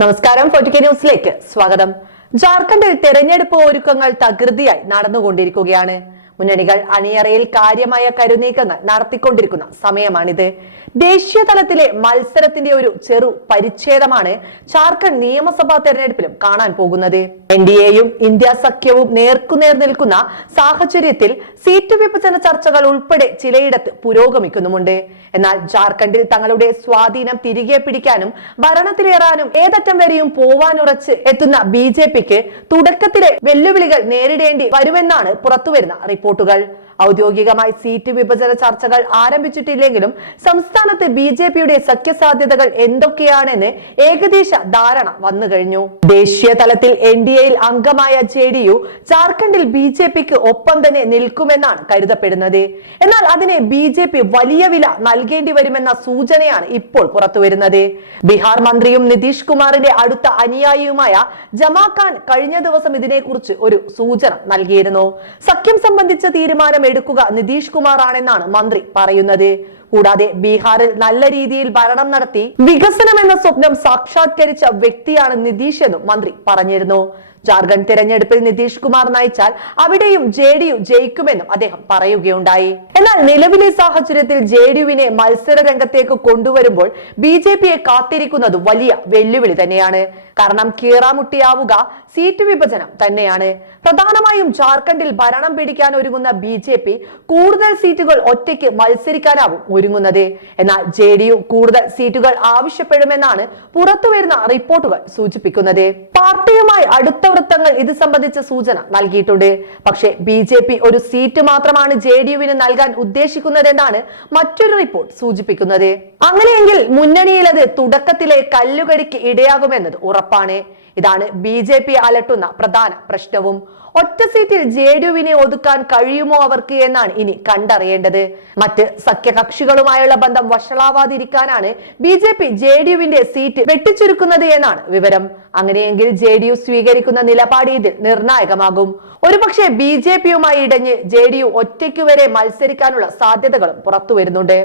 നമസ്കാരം ഫോർട്ടിക്കെ ന്യൂസിലേക്ക് സ്വാഗതം. ജാർഖണ്ഡിൽ തെരഞ്ഞെടുപ്പ് ഒരുക്കങ്ങൾ തകൃതിയായി നടന്നുകൊണ്ടിരിക്കുകയാണ്. മുന്നണികൾ അണിയറയിൽ കാര്യമായ കരുനീക്കങ്ങൾ നടത്തിക്കൊണ്ടിരിക്കുന്ന സമയമാണിത്. ദേശീയ തലത്തിലെ മത്സരത്തിന്റെ ഒരു ചെറു പരിച്ഛേദമാണ് ജാർഖണ്ഡ് നിയമസഭാ തെരഞ്ഞെടുപ്പിലും കാണാൻ പോകുന്നത്. എൻ ഡി എയും ഇന്ത്യ സഖ്യവും നേർക്കുനേർ നിൽക്കുന്ന സാഹചര്യത്തിൽ സീറ്റ് വിഭജന ചർച്ചകൾ ഉൾപ്പെടെ ചിലയിടത്ത് പുരോഗമിക്കുന്നുമുണ്ട്. എന്നാൽ ജാർഖണ്ഡിൽ തങ്ങളുടെ സ്വാധീനം തിരികെ പിടിക്കാനും ഭരണത്തിലേറാനും ഏതറ്റം വരെയും പോവാനുറച്ച് എത്തുന്ന ബി ജെ പിക്ക് തുടക്കത്തിലെ വെല്ലുവിളികൾ നേരിടേണ്ടി വരുമെന്നാണ് പുറത്തുവരുന്ന റിപ്പോർട്ടുകൾ. ഔദ്യോഗികമായി സീറ്റ് വിഭജന ചർച്ചകൾ ആരംഭിച്ചിട്ടില്ലെങ്കിലും സംസ്ഥാനത്ത് ബി ജെ പിയുടെ സഖ്യസാധ്യതകൾ എന്തൊക്കെയാണെന്ന് ഏകദേശ ധാരണ വന്നു കഴിഞ്ഞു. ദേശീയ തലത്തിൽ എൻ ഡി എയിൽ അംഗമായ ജെ ഡി യു ജാർഖണ്ഡിൽ ബി ജെ പിക്ക് ഒപ്പം തന്നെ നിൽക്കുമെന്നാണ് കരുതപ്പെടുന്നത്. എന്നാൽ അതിനെ ബി ജെ പി വലിയ വില നൽകേണ്ടി വരുമെന്ന സൂചനയാണ് ഇപ്പോൾ പുറത്തുവരുന്നത്. ബീഹാർ മന്ത്രിയും നിതീഷ് കുമാറിന്റെ അടുത്ത അനുയായിയുമായ ജമാ ഖാൻ കഴിഞ്ഞ ദിവസം ഇതിനെക്കുറിച്ച് ഒരു സൂചന നൽകിയിരുന്നു. സഖ്യം സംബന്ധിച്ച തീരുമാനം എടുക്കുക നിതീഷ് കുമാർ ആണെന്നാണ് മന്ത്രി പറയുന്നത്. കൂടാതെ ബീഹാറിൽ നല്ല രീതിയിൽ ഭരണം നടത്തി വികസനം എന്ന സ്വപ്നം സാക്ഷാത്കരിച്ച വ്യക്തിയാണ് നിതീഷ് എന്നും മന്ത്രി പറഞ്ഞിരുന്നു. ജാർഖണ്ഡ് തിരഞ്ഞെടുപ്പിൽ നിതീഷ് കുമാർ നയിച്ചാൽ അവിടെയും ജെ ഡി യു ജയിക്കുമെന്നും അദ്ദേഹം പറയുകയുണ്ടായി. എന്നാൽ നിലവിലെ സാഹചര്യത്തിൽ ജെ ഡി യുവിനെ മത്സര രംഗത്തേക്ക് കൊണ്ടുവരുമ്പോൾ ബി ജെ പിയെ കാത്തിരിക്കുന്നത് വലിയ വെല്ലുവിളി തന്നെയാണ്. കാരണം കീറാമുട്ടിയാവുക സീറ്റ് വിഭജനം തന്നെയാണ്. പ്രധാനമായും ജാർഖണ്ഡിൽ ഭരണം പിടിക്കാൻ ഒരുങ്ങുന്ന ബി ജെ പി കൂടുതൽ സീറ്റുകൾ ഒറ്റയ്ക്ക് മത്സരിക്കാനാവും ഒരുങ്ങുന്നത്. എന്നാൽ ജെ ഡി യു കൂടുതൽ സീറ്റുകൾ ആവശ്യപ്പെടുമെന്നാണ് പുറത്തുവരുന്ന റിപ്പോർട്ടുകൾ സൂചിപ്പിക്കുന്നത്. പാർട്ടിയുമായി അടുത്ത വൃത്തങ്ങൾ ഇത് സംബന്ധിച്ച സൂചന നൽകിയിട്ടുണ്ട്. പക്ഷേ ബി ജെ പി ഒരു സീറ്റ് മാത്രമാണ് ജെ ഡി യുവിന് നൽകാൻ ഉദ്ദേശിക്കുന്നതെന്നാണ് മറ്റൊരു റിപ്പോർട്ട് സൂചിപ്പിക്കുന്നത്. അങ്ങനെയെങ്കിൽ മുന്നണിയിലത് തുടക്കത്തിലെ കല്ലുകടിക്ക് ഇടയാകുമെന്നത് ഉറപ്പാണ്. ഇതാണ് ബി ജെ പി അലട്ടുന്ന പ്രധാന പ്രശ്നവും. ഒറ്റ സീറ്റിൽ ജെ ഡി യുവിനെ ഒതുക്കാൻ കഴിയുമോ അവർക്ക് എന്നാണ് ഇനി കണ്ടറിയേണ്ടത്. മറ്റ് സഖ്യകക്ഷികളുമായുള്ള ബന്ധം വഷളാവാതിരിക്കാനാണ് B J P J D യുവിന്റെ seat വെട്ടിച്ചുരുക്കുന്നത് എന്നാണ് വിവരം. അങ്ങനെയെങ്കിൽ ജെ ഡി യു സ്വീകരിക്കുന്ന നിലപാട് ഇതിൽ നിർണായകമാകും. ഒരുപക്ഷെ ബി ജെ പിയുമായി ഇടഞ്ഞ് ജെ ഡി യു ഒറ്റയ്ക്ക് വരെ മത്സരിക്കാനുള്ള സാധ്യതകളും പുറത്തു വരുന്നുണ്ട്.